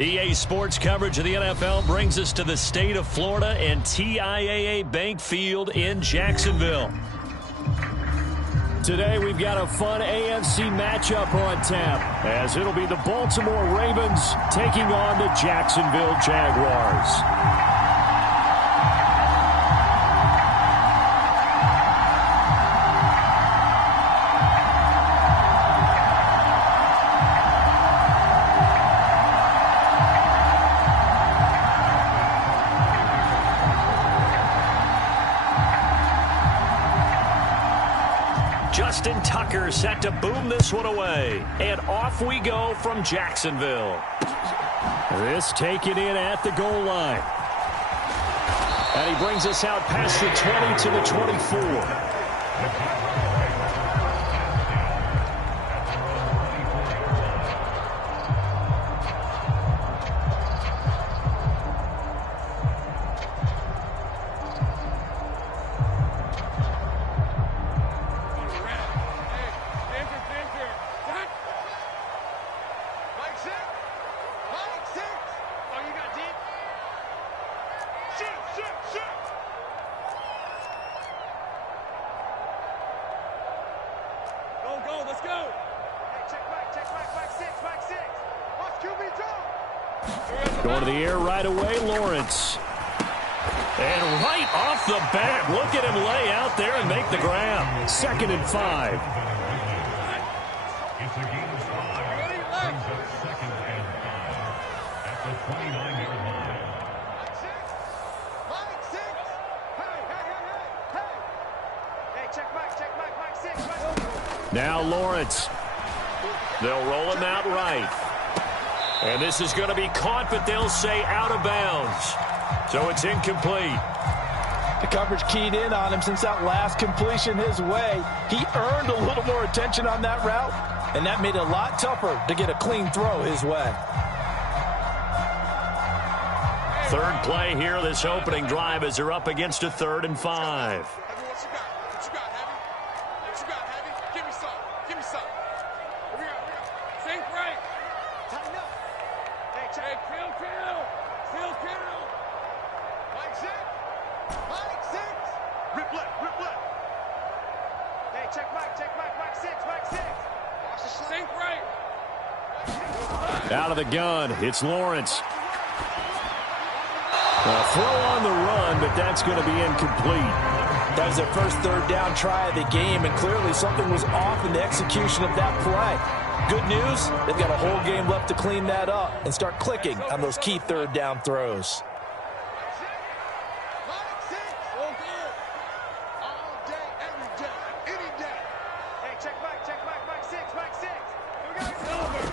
EA Sports coverage of the NFL brings us to the state of Florida and TIAA Bank Field in Jacksonville. Today we've got a fun AFC matchup on tap, as it'll be the Baltimore Ravens taking on the Jacksonville Jaguars. Justt-TK set to boom this one away. And off we go from Jacksonville. This taken in at the goal line. And he brings us out past the 20 to the 24. Going to the air right away, Lawrence. And right off the bat, look at him lay out there and make the grab. 2nd and 5. It's a game of 5. Brings up 2nd and 5 at the 29-yard line. Mike 6. Hey, check Mike 6. Now Lawrence. They'll roll him out right. And this is going to be caught, but they'll say out of bounds. So it's incomplete. The coverage keyed in on him since that last completion his way. He earned a little more attention on that route, and that made it a lot tougher to get a clean throw his way. Third play here, this opening drive, as they're up against a 3rd and 5. Out of the gun, it's Lawrence. A throw on the run, but that's going to be incomplete. That was their first 3rd down try of the game, and clearly something was off in the execution of that play. Good news, they've got a whole game left to clean that up and start clicking on those key 3rd down throws.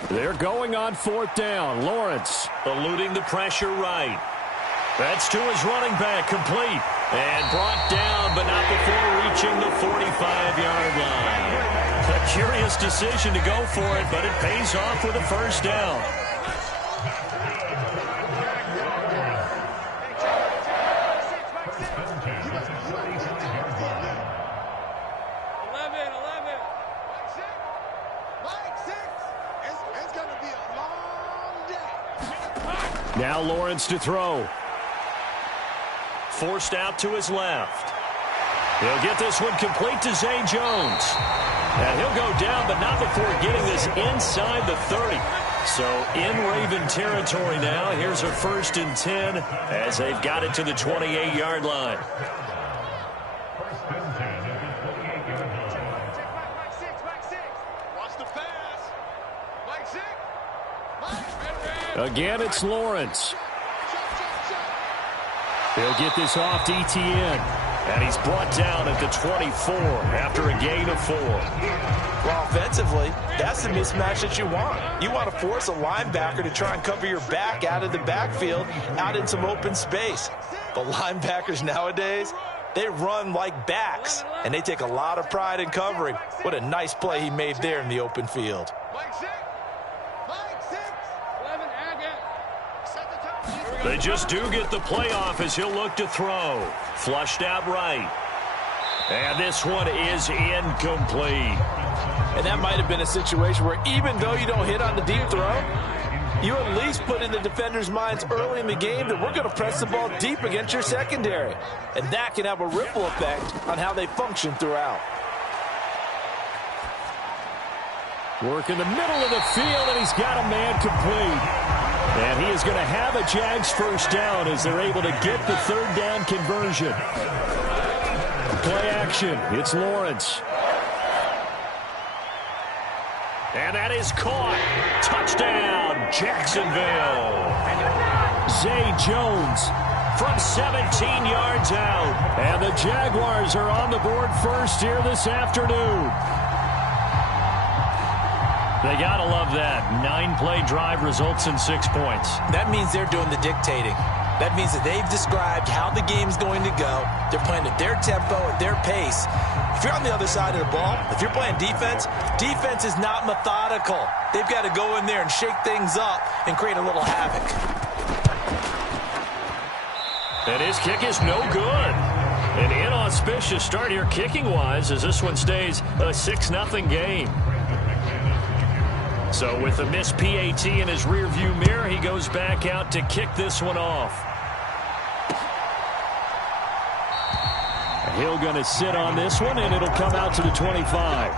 They're going on 4th down. Lawrence eluding the pressure right. That's to his running back, complete. And brought down, but not before reaching the 45-yard line. A curious decision to go for it, but it pays off with a 1st down. Now Lawrence to throw. Forced out to his left. He'll get this one complete to Zay Jones. And he'll go down, but not before getting this inside the 30. So in Raven territory now. Here's a 1st and 10 as they've got it to the 28-yard line. Again, it's Lawrence. He'll get this off to ETN. And he's brought down at the 24 after a gain of 4. Well, offensively, that's the mismatch that you want. You want to force a linebacker to try and cover your back out of the backfield, out in some open space. But linebackers nowadays, they run like backs, and they take a lot of pride in covering. What a nice play he made there in the open field. They just do get the playoff as he'll look to throw. Flushed out right. And this one is incomplete. And that might have been a situation where even though you don't hit on the deep throw, You at least put in the defenders' minds early in the game that we're going to press the ball deep against your secondary. And that can have a ripple effect on how they function throughout. Work in the middle of the field, and he's got a man complete. And he is going to have a Jags first down as they're able to get the third down conversion. Play action. It's Lawrence. And that is caught. Touchdown, Jacksonville. Zay Jones from 17 yards out. And the Jaguars are on the board first here this afternoon. They got to love that. 9-play drive results in 6 points. That means they're doing the dictating. That means that they've described how the game's going to go. They're playing at their tempo, at their pace. If you're on the other side of the ball, if you're playing defense, defense is not methodical. They've got to go in there and shake things up and create a little havoc. And his kick is no good. An inauspicious start here kicking-wise as this one stays a 6-0 game. So with a missed PAT in his rearview mirror, he goes back out to kick this one off. Hill going to sit on this one, and it'll come out to the 25.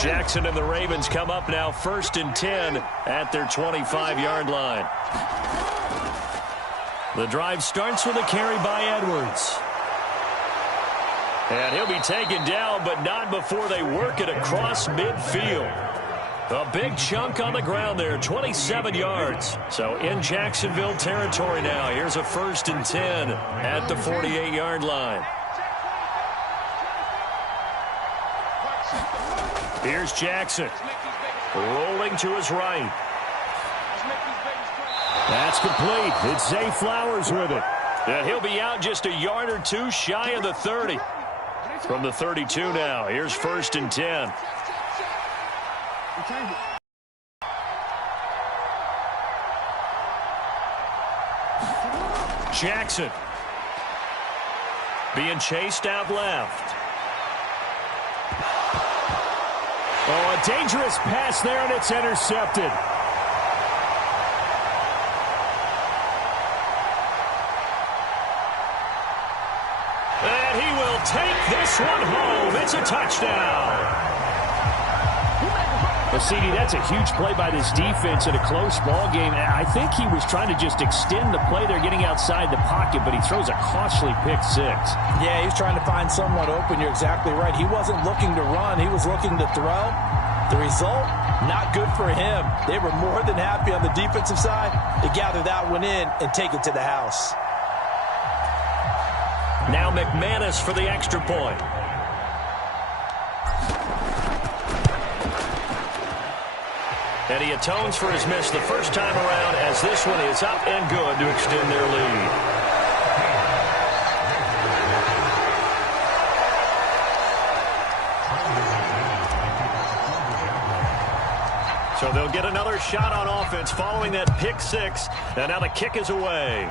Jackson and the Ravens come up now 1st and 10 at their 25-yard line. The drive starts with a carry by Edwards. And he'll be taken down, but not before they work it across midfield. A big chunk on the ground there, 27 yards. So in Jacksonville territory now. Here's a 1st and 10 at the 48-yard line. Here's Jackson. Rolling to his right. That's complete. It's Zay Flowers with it. And he'll be out just a yard or two shy of the 30. From the 32 now. Here's 1st and 10. Jackson being chased out left. Oh, a dangerous pass there, and it's intercepted. And he will take this one home. It's a touchdown. Well, CD, that's a huge play by this defense in a close ball game. I think he was trying to just extend the play there, getting outside the pocket, but he throws a costly pick six. Yeah, he's trying to find someone open. You're exactly right. He wasn't looking to run. He was looking to throw. The result, not good for him. They were more than happy on the defensive side to gather that one in and take it to the house. Now McManus for the extra point. And he atones for his miss the first time around as this one is up and good to extend their lead. So they'll get another shot on offense following that pick six. And now the kick is away.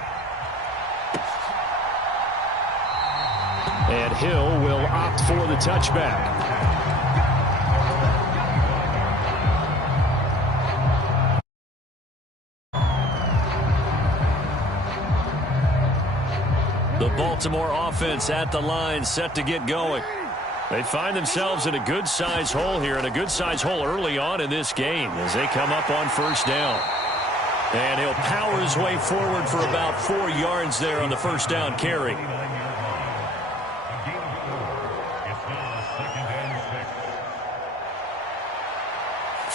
And Hill will opt for the touchback. The Baltimore offense at the line, set to get going. They find themselves in a good-sized hole here, and a good-sized hole early on in this game as they come up on first down. And he'll power his way forward for about 4 yards there on the first down carry.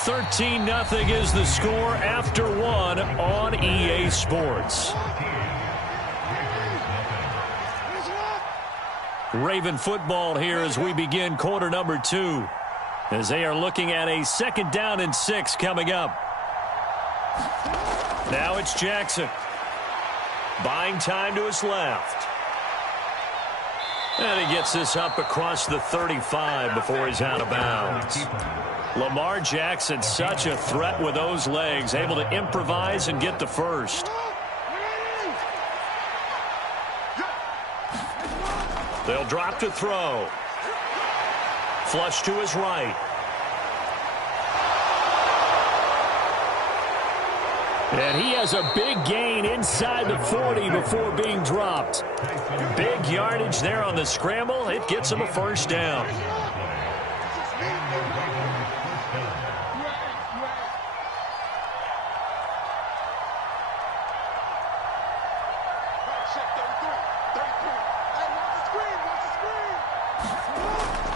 13-0 is the score after one on EA Sports. Raven football here as we begin quarter number 2. As they are looking at a 2nd down and 6 coming up. Now it's Jackson. Buying time to his left. And he gets this up across the 35 before he's out of bounds. Lamar Jackson, such a threat with those legs, able to improvise and get the first. They'll drop to throw. Flush to his right. And he has a big gain inside the 40 before being dropped. Big yardage there on the scramble. It gets him a first down.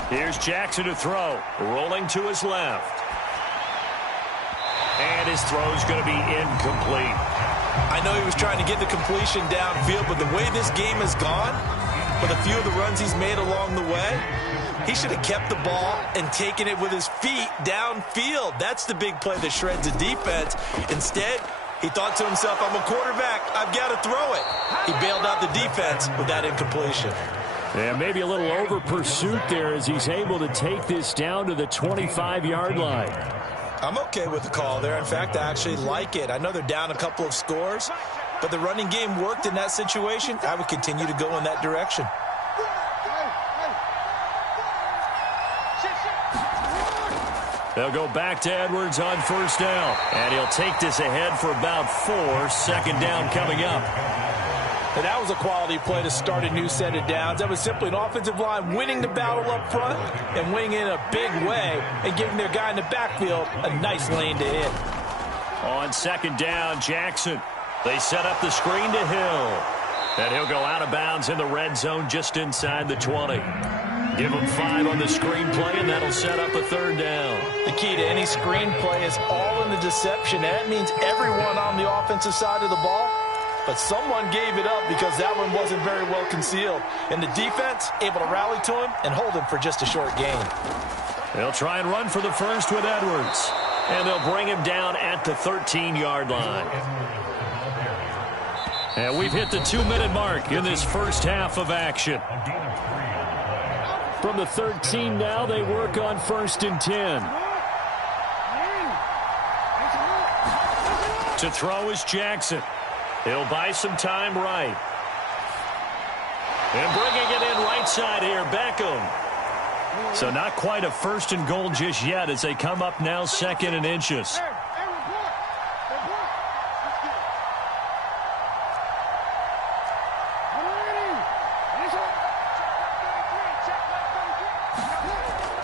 Here's Jackson to throw. Rolling to his left. And his throw's going to be incomplete. I know he was trying to get the completion downfield, but the way this game has gone, with a few of the runs he's made along the way, he should have kept the ball and taken it with his feet downfield. That's the big play that shreds the defense. Instead, he thought to himself, I'm a quarterback, I've got to throw it. He bailed out the defense with that incompletion. Yeah, maybe a little over pursuit there as he's able to take this down to the 25-yard line. I'm okay with the call there. In fact, I actually like it. I know they're down a couple of scores, but the running game worked in that situation. I would continue to go in that direction. They'll go back to Edwards on first down, and he'll take this ahead for about 4. Second down coming up. And that was a quality play to start a new set of downs. That was simply an offensive line winning the battle up front and winning in a big way and giving their guy in the backfield a nice lane to hit. On second down, Jackson. They set up the screen to Hill. And he'll go out of bounds in the red zone just inside the 20. Give him 5 on the screenplay, and that'll set up a third down. The key to any screenplay is all in the deception. That means everyone on the offensive side of the ball, but someone gave it up because that one wasn't very well concealed. And the defense able to rally to him and hold him for just a short gain. They'll try and run for the first with Edwards. And they'll bring him down at the 13-yard line. And we've hit the 2-minute mark in this first half of action. From the 13 now, they work on 1st and 10. To throw is Jackson. He'll buy some time right. And bringing it in right side here, Beckham. So not quite a 1st and goal just yet as they come up now 2nd and inches.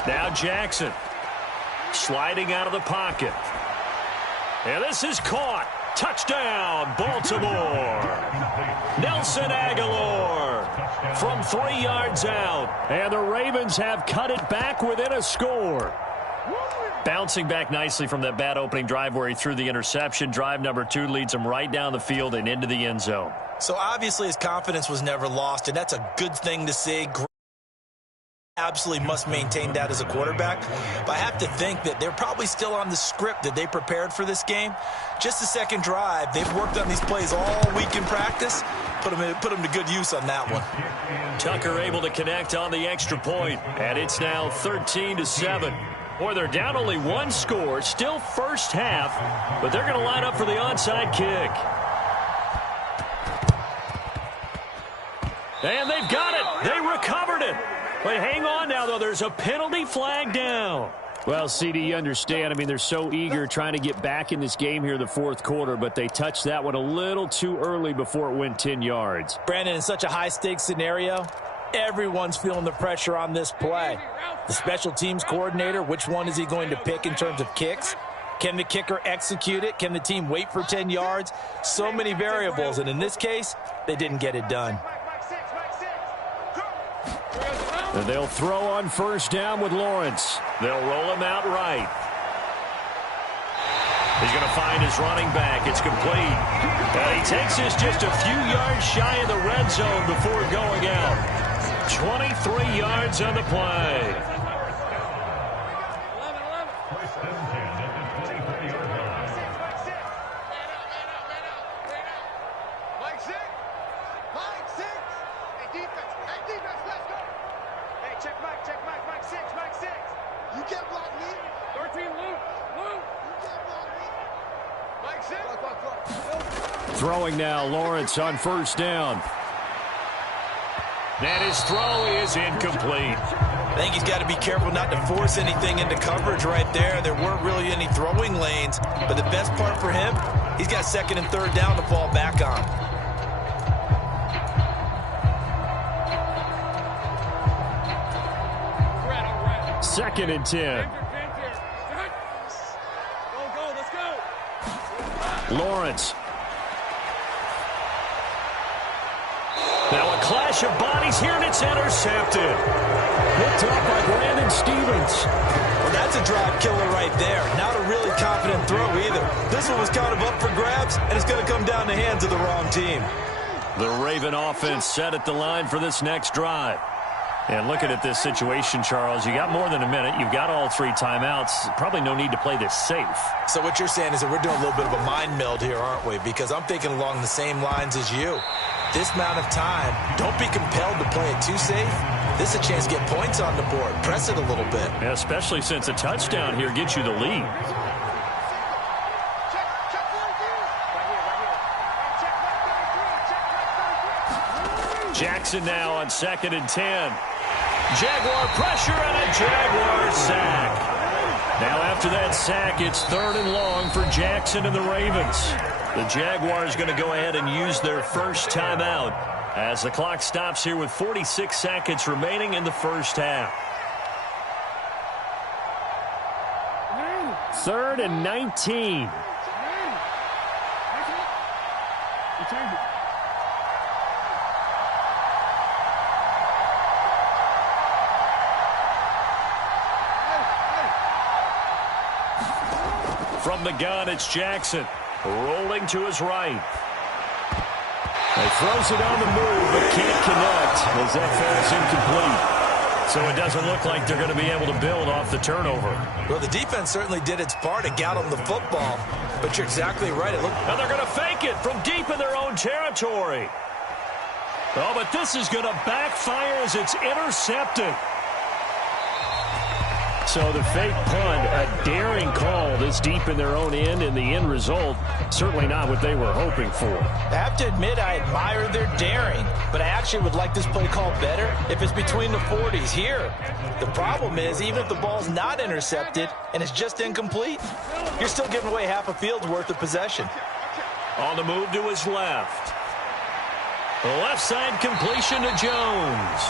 Now Jackson sliding out of the pocket. And this is caught. Touchdown, Baltimore. Nelson Aguilar from 3 yards out. And the Ravens have cut it back within a score. Bouncing back nicely from that bad opening drive where he threw the interception. Drive number 2 leads him right down the field and into the end zone. So obviously his confidence was never lost, and that's a good thing to see. Absolutely must maintain that as a quarterback. But I have to think that they're probably still on the script that they prepared for this game. Just the second drive, they've worked on these plays all week in practice. Put them to good use on that one. Tucker able to connect on the extra point, and it's now 13-7. Boy, they're down only 1 score, still first half, but they're going to line up for the onside kick. And they've got it. They recovered it. But hang on now, though. There's a penalty flag down. Well, CD, you understand. I mean, they're so eager trying to get back in this game here in the 4th quarter, but they touched that one a little too early before it went 10 yards. Brandon, in such a high-stakes scenario, everyone's feeling the pressure on this play. The special teams coordinator, which one is he going to pick in terms of kicks? Can the kicker execute it? Can the team wait for 10 yards? So many variables, and in this case, they didn't get it done. And they'll throw on first down with Lawrence. They'll roll him out right. He's going to find his running back. It's complete. And he takes this just a few yards shy of the red zone before going out. 23 yards on the play. Throwing now, Lawrence on first down. And his throw is incomplete. I think he's got to be careful not to force anything into coverage right there. There weren't really any throwing lanes, but the best part for him, he's got second and third down to fall back on. Second and 10. Lawrence. Now a clash of bodies here, and it's intercepted. Picked off by Brandon Stevens. Well, that's a drive killer right there. Not a really confident throw either. This one was kind of up for grabs, and it's going to come down the hands of the wrong team. The Raven offense set at the line for this next drive. And looking at this situation, Charles, you got more than a minute. You've got all 3 timeouts. Probably no need to play this safe. So what you're saying is that we're doing a little bit of a mind meld here, aren't we? Because I'm thinking along the same lines as you. This amount of time, don't be compelled to play it too safe. This is a chance to get points on the board. Press it a little bit. Yeah, especially since a touchdown here gets you the lead. Jackson now on second and 10. Jaguar pressure and a Jaguar sack. Now after that sack, it's third and long for Jackson and the Ravens. The Jaguars going to go ahead and use their first timeout as the clock stops here with 46 seconds remaining in the first half. Third and 19. From the gun, it's Jackson. Rolling to his right. He throws it on the move, but can't connect as that falls incomplete. So it doesn't look like they're going to be able to build off the turnover. Well, the defense certainly did its part to get on the football, but you're exactly right. Now they're going to fake it from deep in their own territory. Oh, but this is going to backfire as it's intercepted. So the fake punt, a daring call this deep in their own end, and the end result, certainly not what they were hoping for. I have to admit, I admire their daring, but I actually would like this play call better if it's between the 40s here. The problem is, even if the ball's not intercepted and it's just incomplete, you're still giving away half a field's worth of possession. On the move to his left. The left side completion to Jones.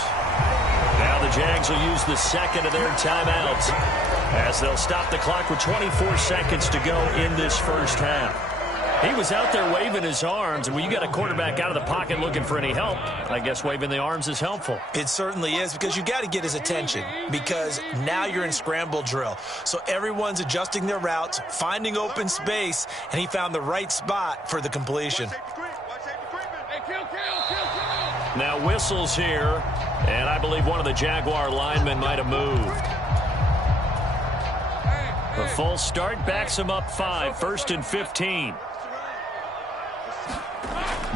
Now the Jags will use the second of their timeouts as they'll stop the clock with 24 seconds to go in this first half. He was out there waving his arms, and when you got a quarterback out of the pocket looking for any help, I guess waving the arms is helpful. It certainly is, because you got to get his attention, because now you're in scramble drill. So everyone's adjusting their routes, finding open space, and he found the right spot for the completion. Now whistles here, and I believe one of the Jaguar linemen might have moved. A full start backs him up 5, first and 15.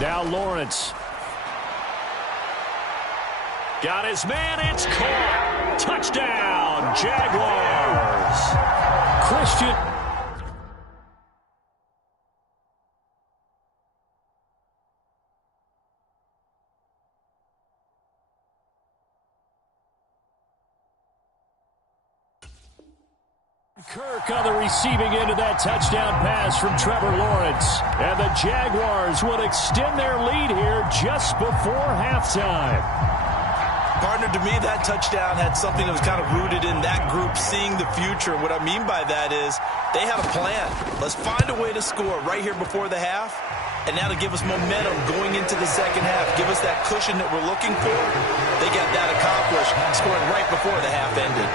Now Lawrence. Got his man, it's caught. Touchdown, Jaguars. Christian. Kirk on the receiving end of that touchdown pass from Trevor Lawrence. And the Jaguars would extend their lead here just before halftime. Partner, to me, that touchdown had something that was kind of rooted in that group seeing the future. What I mean by that is they had a plan. Let's find a way to score right here before the half. And now to give us momentum going into the second half. Give us that cushion that we're looking for. They got that accomplished, scoring right before the half ended.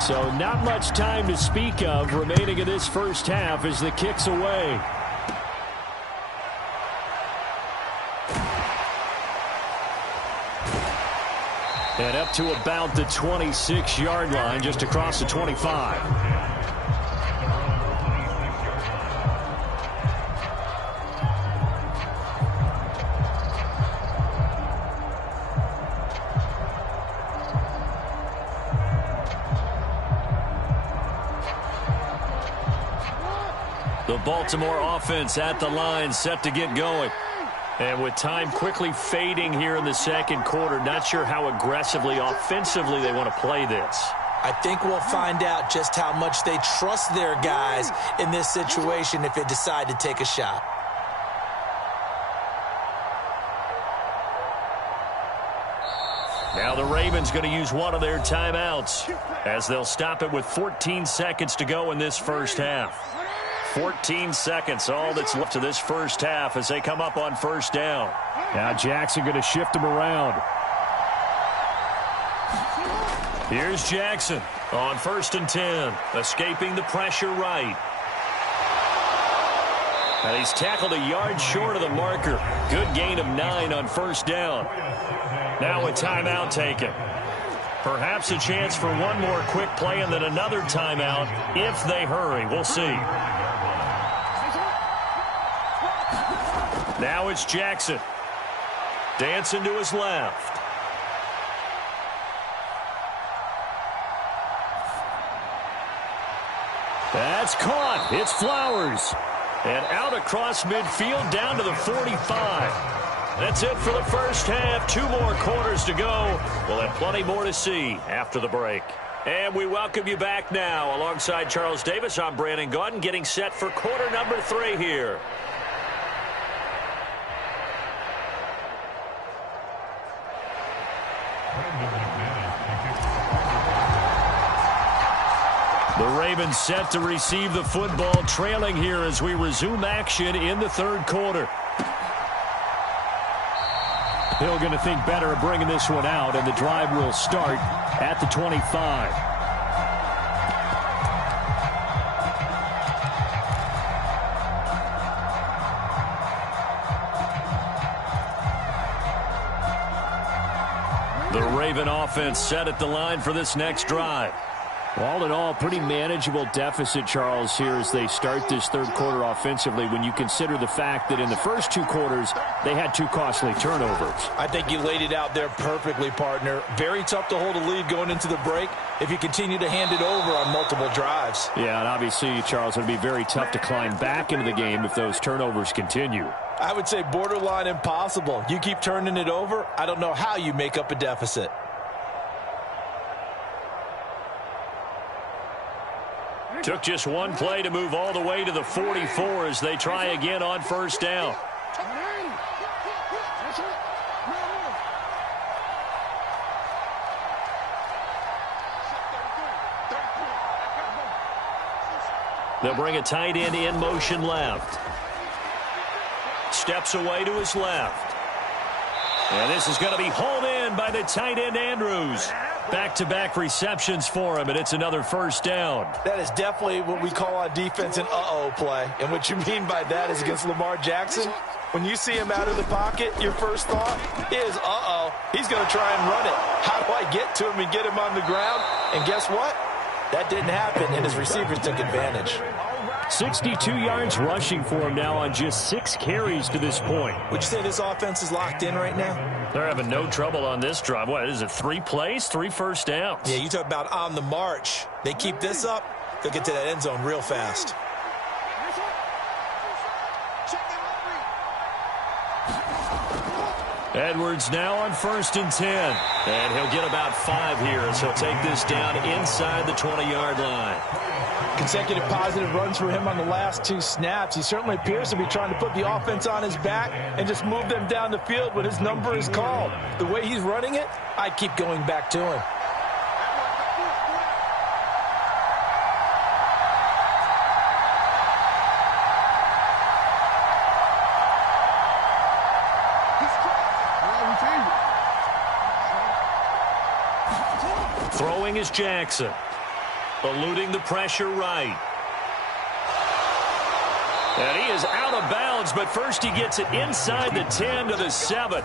So not much time to speak of remaining in this first half as the kick's away. And up to about the 26-yard line, just across the 25. The Baltimore offense at the line, set to get going. And with time quickly fading here in the second quarter, not sure how aggressively, offensively they want to play this. I think we'll find out just how much they trust their guys in this situation if they decide to take a shot. Now the Ravens going to use one of their timeouts as they'll stop it with 14 seconds to go in this first half. 14 seconds, all that's left of this first half as they come up on first down. Now Jackson going to shift him around. Here's Jackson on 1st and 10, escaping the pressure right. And he's tackled a yard short of the marker. Good gain of 9 on first down. Now a timeout taken. Perhaps a chance for one more quick play and then another timeout if they hurry. We'll see. Now it's Jackson. Dancing to his left. That's caught. It's Flowers. And out across midfield down to the 45. That's it for the first half. 2 more quarters to go. We'll have plenty more to see after the break. And we welcome you back now. Alongside Charles Davis, I'm Brandon Gaudin, getting set for quarter number 3 here. The Ravens set to receive the football, trailing here as we resume action in the third quarter. Hill going to think better of bringing this one out, and the drive will start at the 25. The Raven offense set at the line for this next drive. All in all, pretty manageable deficit, Charles, here as they start this third quarter offensively when you consider the fact that in the first 2 quarters, they had 2 costly turnovers. I think you laid it out there perfectly, partner. Very tough to hold a lead going into the break if you continue to hand it over on multiple drives. Yeah, and obviously, Charles, it would be very tough to climb back into the game if those turnovers continue. I would say borderline impossible. You keep turning it over, I don't know how you make up a deficit. Took just one play to move all the way to the 44 as they try again on first down. They'll bring a tight end in motion left. Steps away to his left. And this is going to be hauled in by the tight end Andrews. Back-to-back receptions for him, and it's another first down. That is definitely what we call on defense an uh-oh play. And what you mean by that is against Lamar Jackson, when you see him out of the pocket, your first thought is, uh-oh, he's going to try and run it. How do I get to him and get him on the ground? And guess what? That didn't happen, and his receivers took advantage. 62 yards rushing for him now on just 6 carries to this point. Would you say this offense is locked in right now? They're having no trouble on this drive. What is it, 3 plays, 3 first downs? Yeah, you talk about on the march. They keep this up, they'll get to that end zone real fast. Edwards now on 1st and 10. And he'll get about 5 here as he'll take this down inside the 20-yard line. Consecutive positive runs for him on the last 2 snaps. He certainly appears to be trying to put the offense on his back and just move them down the field when his number is called. The way he's running it, I keep going back to him. Throwing is Jackson. Eluding the pressure right. And he is out of bounds, but first he gets it inside the 10 to the 7.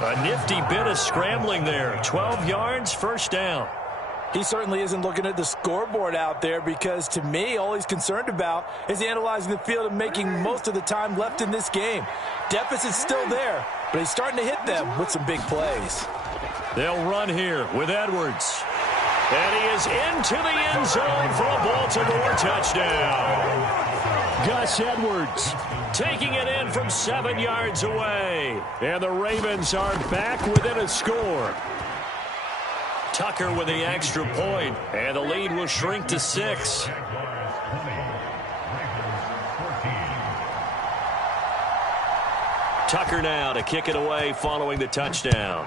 A nifty bit of scrambling there. 12 yards, first down. He certainly isn't looking at the scoreboard out there because, to me, all he's concerned about is analyzing the field and making most of the time left in this game. Deficit's still there, but he's starting to hit them with some big plays. They'll run here with Edwards. And he is into the end zone for a Baltimore touchdown. Gus Edwards taking it in from 7 yards away. And the Ravens are back within a score. Tucker with the extra point, and the lead will shrink to 6. Tucker now to kick it away following the touchdown.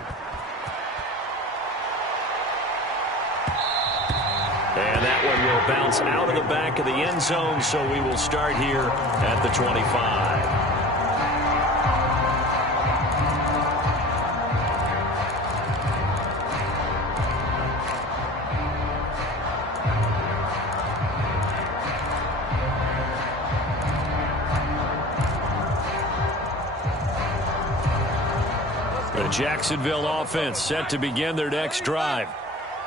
And that one will bounce out of the back of the end zone, so we will start here at the 25. The Jacksonville offense set to begin their next drive.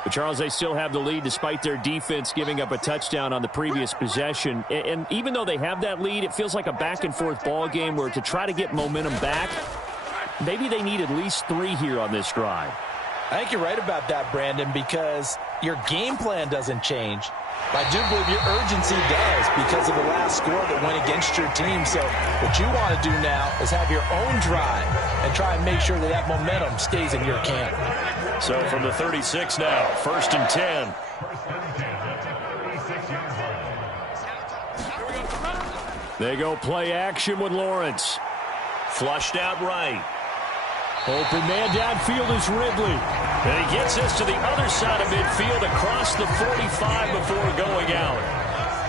But Charles, they still have the lead despite their defense giving up a touchdown on the previous possession. And even though they have that lead, it feels like a back-and-forth ball game where to try to get momentum back, maybe they need at least 3 here on this drive. I think you're right about that, Brandon, because your game plan doesn't change. I do believe your urgency does because of the last score that went against your team. So what you want to do now is have your own drive and try and make sure that that momentum stays in your camp. So from the 36 now, 1st and 10. They go play action with Lawrence. Flushed out right. Open man downfield is Ridley. And he gets us to the other side of midfield across the 45 before going out.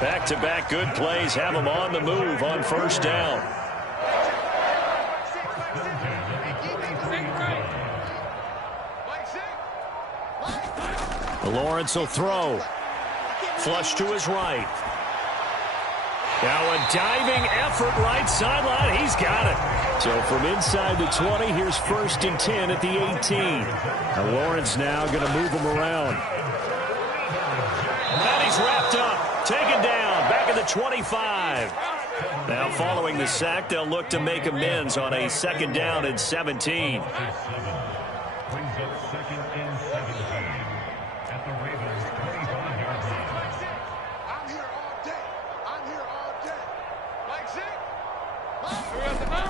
Back-to-back good plays have him on the move on 1st down. Lawrence will throw. Flush to his right. Now a diving effort right sideline. He's got it. So from inside the 20, here's 1st and 10 at the 18. Now Lawrence now going to move him around. And he's wrapped up. Taken down. Back at the 25. Now following the sack, they'll look to make amends on a 2nd down and 17.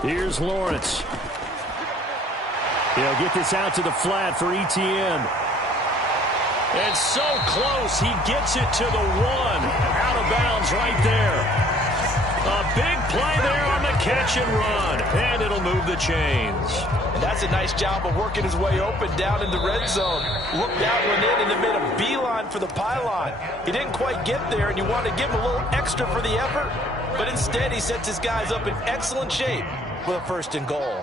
Here's Lawrence. He'll get this out to the flat for Etienne. And so close, he gets it to the 1. Out of bounds right there. A big play there on the catch and run. And it'll move the chains. And that's a nice job of working his way open down in the red zone. Looked that one in and then made a beeline for the pylon. He didn't quite get there, and you want to give him a little extra for the effort. But instead, he sets his guys up in excellent shape with a 1st and goal.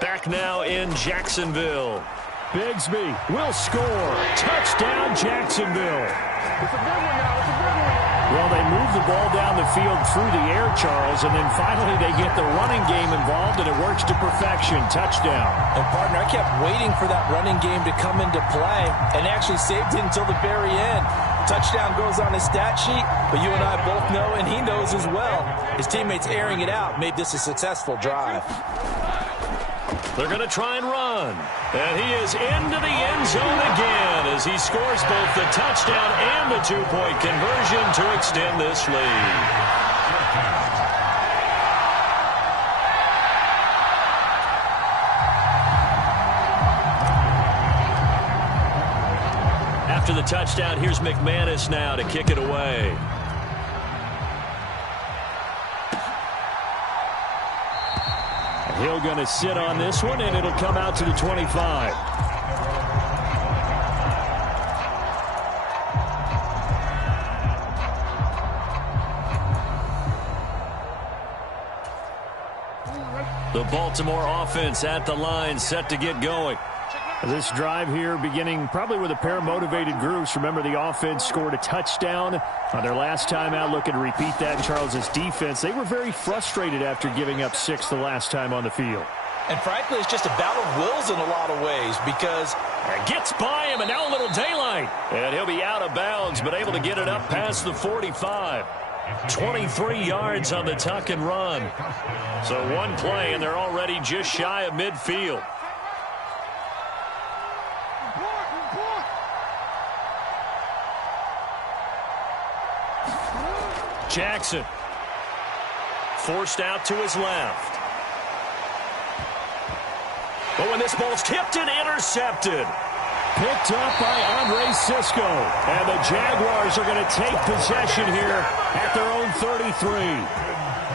Back now in Jacksonville. Bigsby will score. Touchdown, Jacksonville. It's a big one now. It's a big one. Well, they move the ball down the field through the air, Charles, and then finally they get the running game involved, and it works to perfection. Touchdown. And, partner, I kept waiting for that running game to come into play and actually saved it until the very end. Touchdown goes on his stat sheet, but you and I both know, and he knows as well, his teammates airing it out made this a successful drive. They're going to try and run. And he is into the end zone again as he scores both the touchdown and the 2-point conversion to extend this lead. After the touchdown, here's McManus now to kick it away. Hill going to sit on this one, and it'll come out to the 25. The Baltimore offense at the line, set to get going. This drive here beginning probably with a pair of motivated groups. Remember, the offense scored a touchdown on their last time out. Looking to repeat that in Charles's defense. They were very frustrated after giving up 6 the last time on the field. And frankly, it's just a battle of wills in a lot of ways because gets by him, and now a little daylight. And he'll be out of bounds, but able to get it up past the 45. 23 yards on the tuck and run. So one play, and they're already just shy of midfield. Jackson forced out to his left. But when this ball's tipped and intercepted. Picked up by Andre Cisco. And the Jaguars are going to take possession here at their own 33.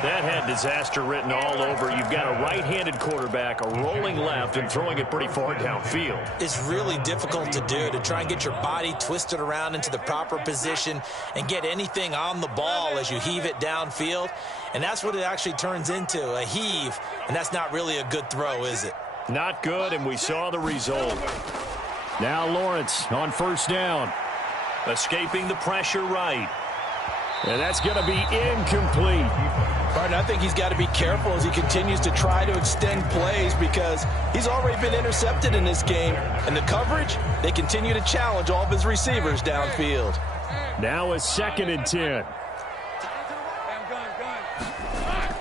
That had disaster written all over. You've got a right-handed quarterback, a rolling left, and throwing it pretty far downfield. It's really difficult to do, to try and get your body twisted around into the proper position and get anything on the ball as you heave it downfield. And that's what it actually turns into, a heave. And that's not really a good throw, is it? Not good, and we saw the result. Now Lawrence on first down. Escaping the pressure right. And that's going to be incomplete. Martin, I think he's got to be careful as he continues to try to extend plays because he's already been intercepted in this game. And the coverage, they continue to challenge all of his receivers downfield. Now a 2nd and 10.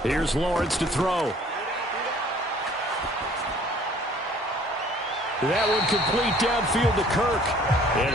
Here's Lawrence to throw. That one complete downfield to Kirk. And